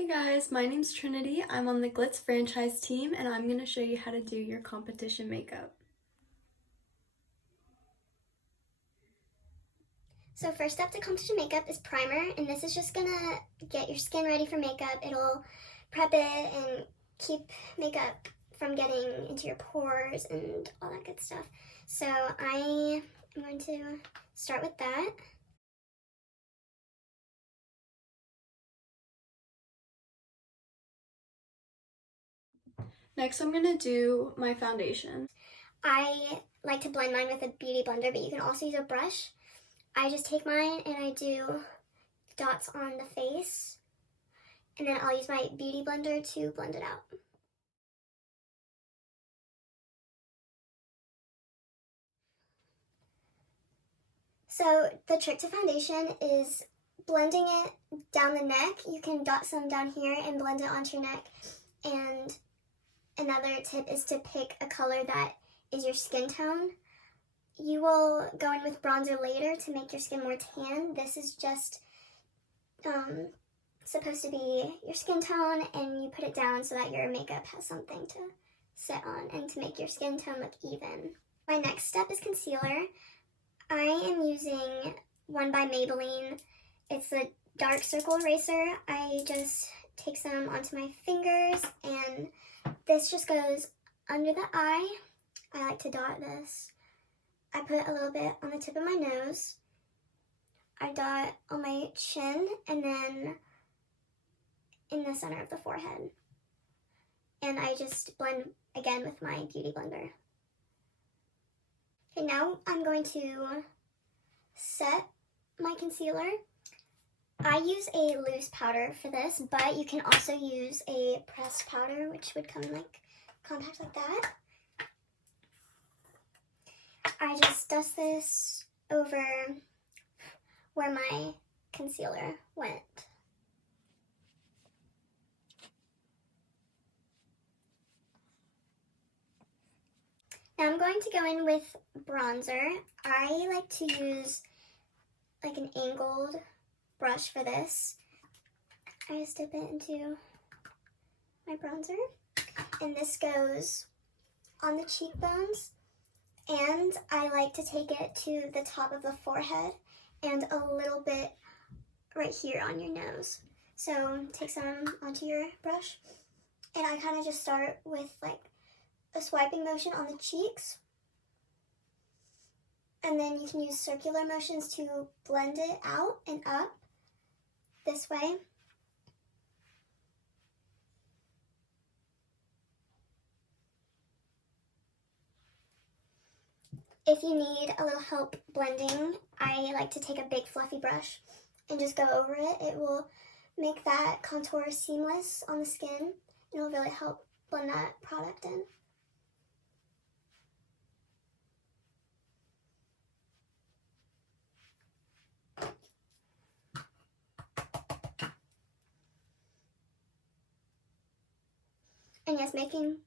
Hey guys, my name's Trinity. I'm on the Glitz franchise team and I'm going to show you how to do your competition makeup. So first step to competition makeup is primer, and this is just gonna get your skin ready for makeup. It'll prep it and keep makeup from getting into your pores and all that good stuff. So I am going to start with that. Next I'm going to do my foundation. I like to blend mine with a beauty blender, but you can also use a brush. I just take mine and I do dots on the face, and then I'll use my beauty blender to blend it out. So the trick to foundation is blending it down the neck. You can dot some down here and blend it onto your neck. And another tip is to pick a color that is your skin tone. You will go in with bronzer later to make your skin more tan. This is just supposed to be your skin tone, and you put it down so that your makeup has something to set on and to make your skin tone look even. My next step is concealer. I am using one by Maybelline. It's a dark circle eraser. I just take some onto my fingers, and this just goes under the eye. I like to dot this. I put a little bit on the tip of my nose. I dot on my chin, and then in the center of the forehead. And I just blend again with my beauty blender. Okay, now I'm going to set my concealer. I use a loose powder for this, but you can also use a pressed powder, which would come in like compact like that. I just dust this over where my concealer went. Now I'm going to go in with bronzer. I like to use like an angled brush for this. I just dip it into my bronzer, and this goes on the cheekbones, and I like to take it to the top of the forehead and a little bit right here on your nose. So take some onto your brush, and I kind of just start with like a swiping motion on the cheeks, and then you can use circular motions to blend it out and up this way. If you need a little help blending, I like to take a big fluffy brush and just go over it. It will make that contour seamless on the skin. It'll really help blend that product in. And yes, making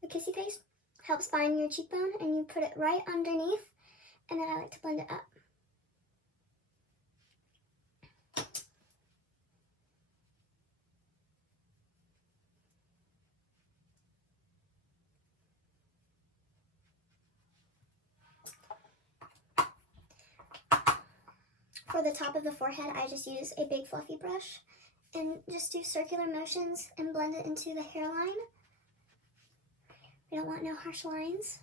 the kissy face helps find your cheekbone, and you put it right underneath, and then I like to blend it up. For the top of the forehead, I just use a big fluffy brush and just do circular motions and blend it into the hairline. We don't want no harsh lines.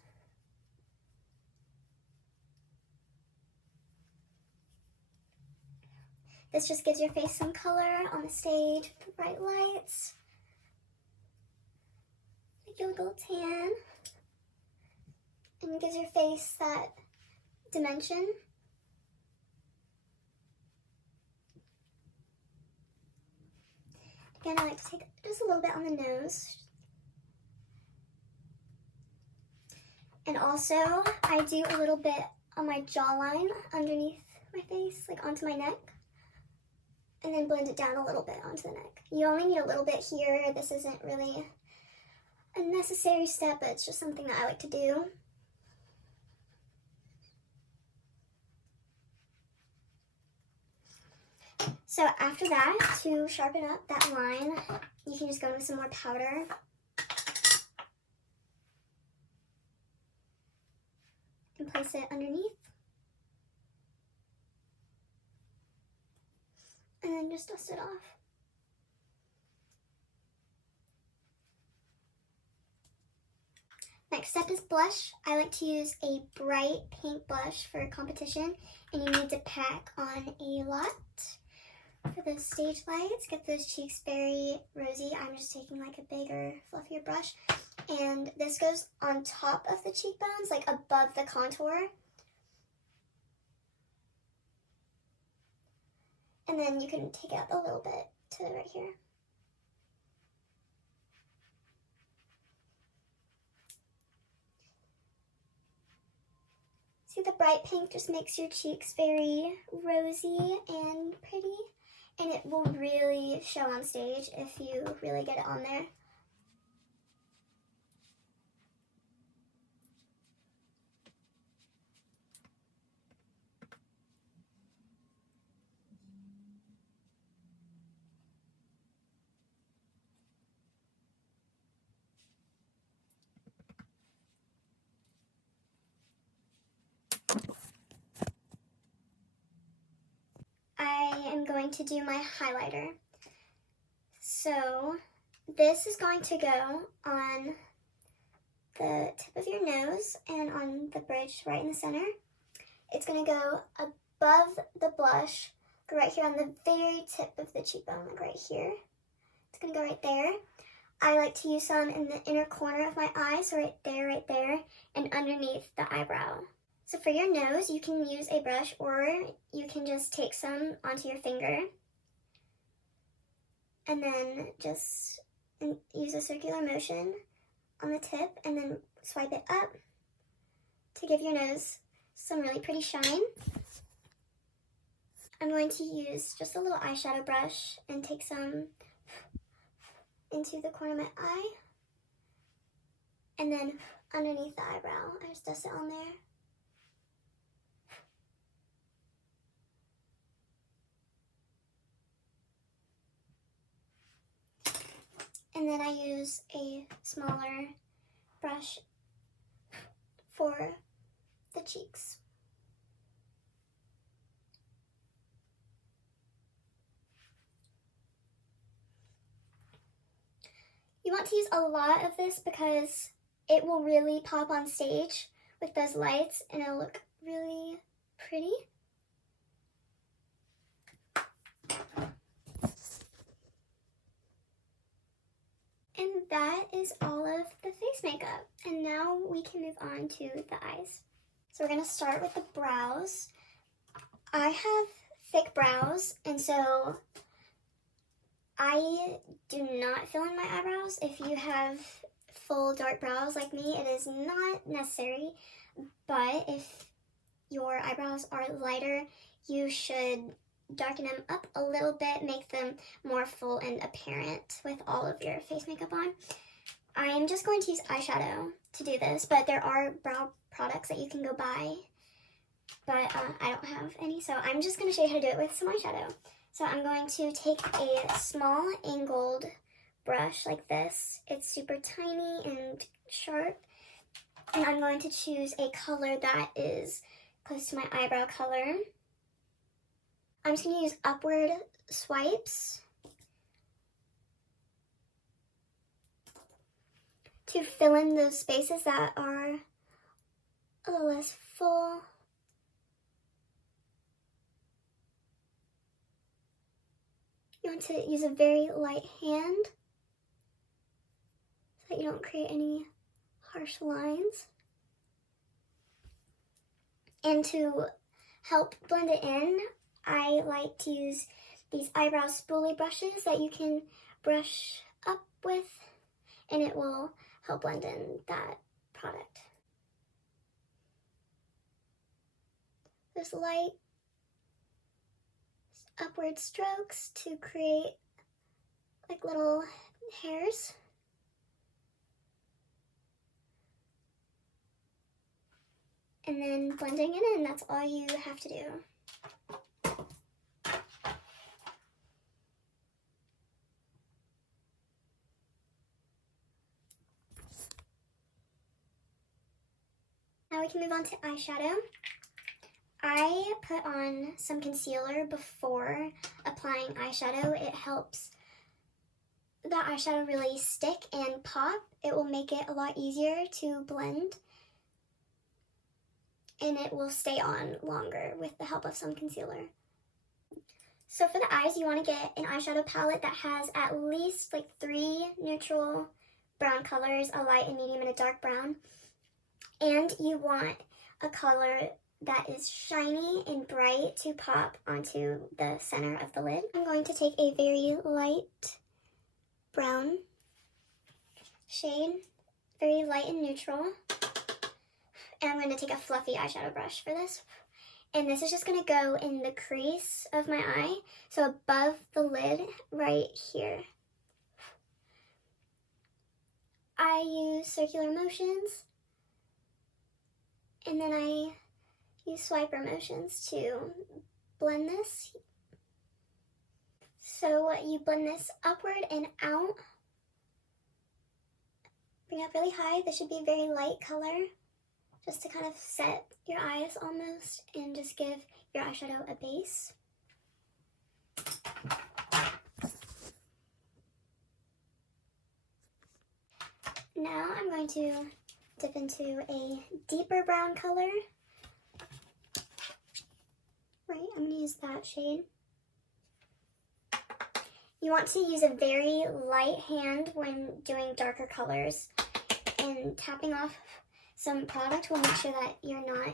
This just gives your face some color on the stage, bright lights. Make you look a little tan. And it gives your face that dimension. Again, I like to take just a little bit on the nose. And also, I do a little bit on my jawline underneath my face, like onto my neck. And then blend it down a little bit onto the neck. You only need a little bit here. This isn't really a necessary step, but it's just something that I like to do. So So after that, to sharpen up that line, you can just go in with some more powder. And place it underneath. And then just dust it off. Next step is blush. I like to use a bright pink blush for competition, and you need to pack on a lot. For those stage lights, get those cheeks very rosy. I'm just taking like a bigger, fluffier brush. And this goes on top of the cheekbones, like above the contour. And then you can take it up a little bit to right here. See, the bright pink just makes your cheeks very rosy and pretty, and it will really show on stage if you really get it on there. I am going to do my highlighter. So this is going to go on the tip of your nose and on the bridge right in the center. It's going to go above the blush, go right here on the very tip of the cheekbone, like right here. It's going to go right there. I like to use some in the inner corner of my eye, so right there, and underneath the eyebrow. So for your nose, you can use a brush or you can just take some onto your finger and then just use a circular motion on the tip and then swipe it up to give your nose some really pretty shine. I'm going to use just a little eyeshadow brush and take some into the corner of my eye and then underneath the eyebrow. I just dust it on there. And then I use a smaller brush for the cheeks. You want to use a lot of this because it will really pop on stage with those lights and it'll look really pretty. And that is all of the face makeup. And now we can move on to the eyes. So we're going to start with the brows. I have thick brows, and so I do not fill in my eyebrows. If you have full dark brows like me, it is not necessary. But if your eyebrows are lighter, you should darken them up a little bit, make them more full and apparent with all of your face makeup on. I'm just going to use eyeshadow to do this, but there are brow products that you can go buy, but I don't have any, so I'm just going to show you how to do it with some eyeshadow. So I'm going to take a small angled brush like this. It's super tiny and sharp, and I'm going to choose a color that is close to my eyebrow color. I'm just going to use upward swipes to fill in those spaces that are a little less full. You want to use a very light hand so that you don't create any harsh lines. And to help blend it in, I like to use these eyebrow spoolie brushes that you can brush up with, and it will help blend in that product. There's light upward strokes to create like little hairs. And then blending it in, that's all you have to do. Now we can move on to eyeshadow. I put on some concealer before applying eyeshadow. It helps the eyeshadow really stick and pop. It will make it a lot easier to blend, and it will stay on longer with the help of some concealer. So for the eyes, you want to get an eyeshadow palette that has at least like 3 neutral brown colors, a light, a medium, and a dark brown. And you want a color that is shiny and bright to pop onto the center of the lid. I'm going to take a very light brown shade, very light and neutral. And I'm going to take a fluffy eyeshadow brush for this. And this is just going to go in the crease of my eye, so above the lid right here. I use circular motions, and then I use swiper motions to blend this. So you blend this upward and out. Bring it up really high. This should be a very light color, just to kind of set your eyes almost and just give your eyeshadow a base. Now I'm going to dip into a deeper brown color. Right, I'm going to use that shade. You want to use a very light hand when doing darker colors, and tapping off some product will make sure that you're not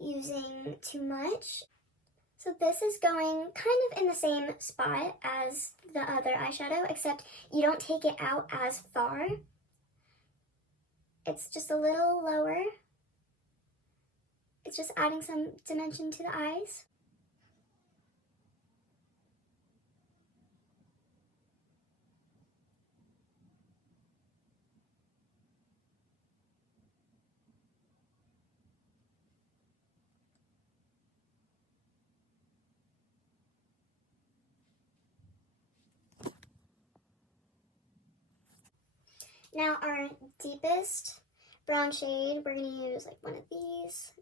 using too much. So this is going kind of in the same spot as the other eyeshadow, except you don't take it out as far. It's just a little lower. It's just adding some dimension to the eyes. Now our deepest brown shade, we're going to use like one of these.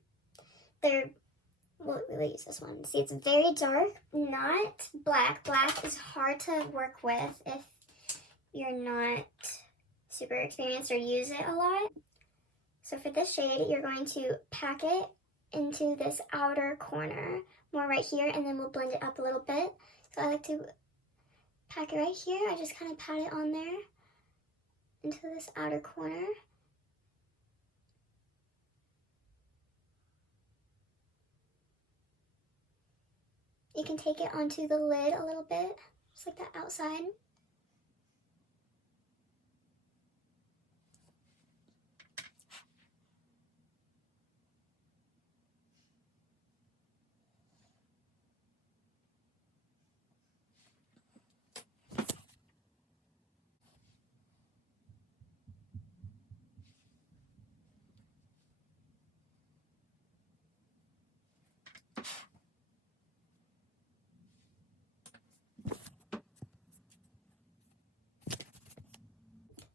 We'll use this one. See, it's very dark, not black. Black is hard to work with if you're not super experienced or use it a lot. So for this shade, you're going to pack it into this outer corner, more right here, and then we'll blend it up a little bit. So I like to pack it right here. I just kind of pat it on there into this outer corner. You can take it onto the lid a little bit, just like that outside.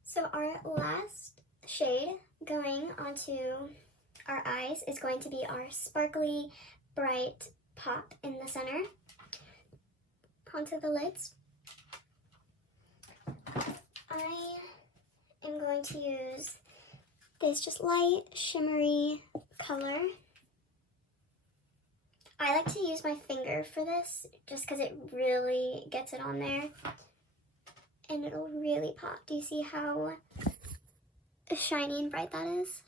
So our last shade going onto our eyes is going to be our sparkly, bright pop in the center onto the lids. I am going to use this just light, shimmery color. I like to use my finger for this just because it really gets it on there. And it'll really pop. Do you see how shiny and bright that is?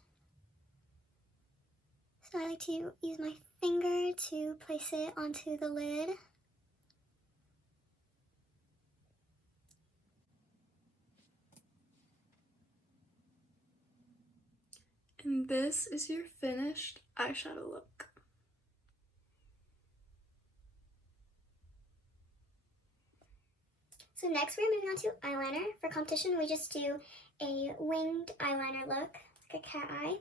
So I like to use my finger to place it onto the lid. And this is your finished eyeshadow look. So next we're moving on to eyeliner. For competition, we just do a winged eyeliner look, like a cat eye.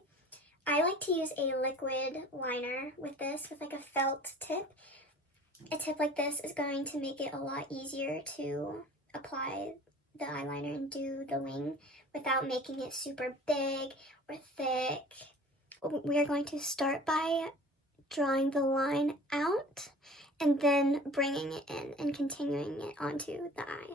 I like to use a liquid liner with this, with like a felt tip. A tip like this is going to make it a lot easier to apply the eyeliner and do the wing without making it super big or thick we are going to start by drawing the line out and then bringing it in and continuing it onto the eye.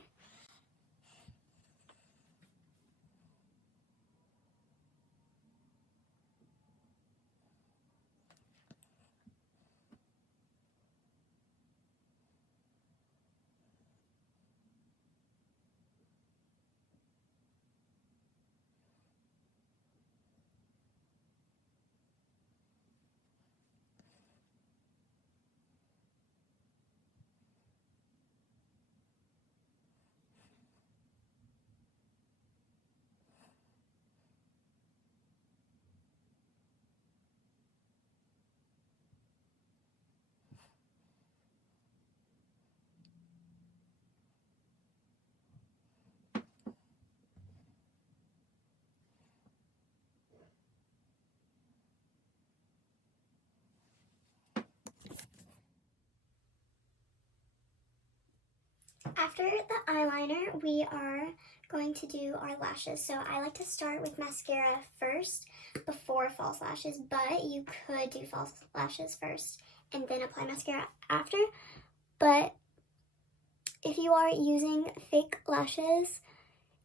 After the eyeliner, we are going to do our lashes. So I like to start with mascara first before false lashes, but you could do false lashes first and then apply mascara after. But if you are using fake lashes,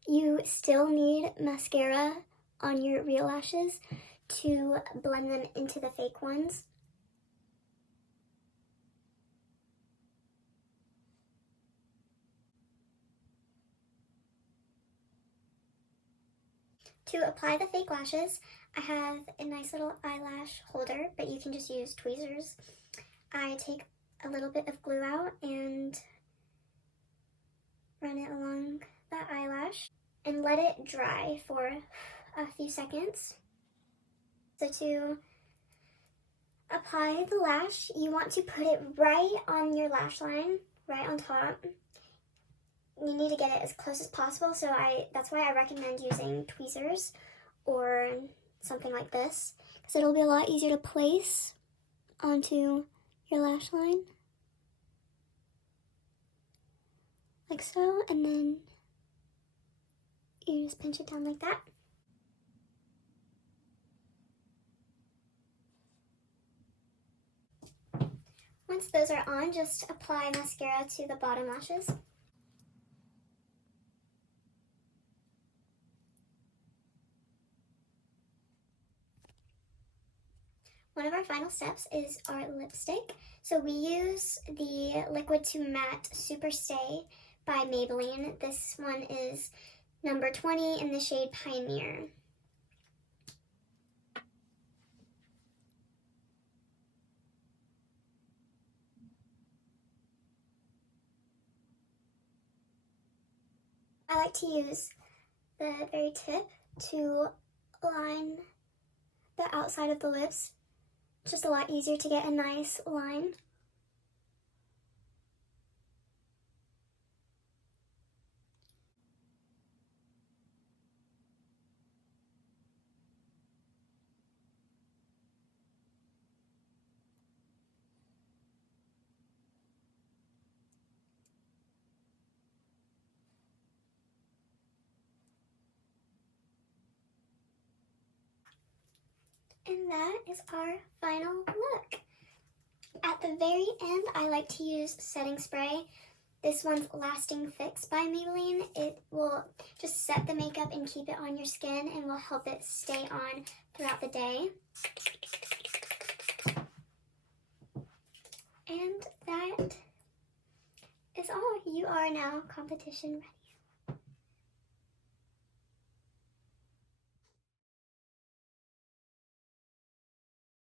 you still need mascara on your real lashes to blend them into the fake ones. To apply the fake lashes, I have a nice little eyelash holder, but you can just use tweezers. I take a little bit of glue out and run it along the eyelash and let it dry for a few seconds. So to apply the lash, you want to put it right on your lash line, right on top. You need to get it as close as possible, so that's why I recommend using tweezers or something like this, because it'll be a lot easier to place onto your lash line. Like so, and then you just pinch it down like that. Once those are on, just apply mascara to the bottom lashes. One of our final steps is our lipstick. So we use the Liquid to Matte Super Stay by Maybelline. This one is number 20 in the shade Pioneer. I like to use the very tip to line the outside of the lips. It's just a lot easier to get a nice line. And that is our final look. At the very end, I like to use setting spray. This one's Lasting Fix by Maybelline. It will just set the makeup and keep it on your skin and will help it stay on throughout the day. And that is all. You are now competition ready.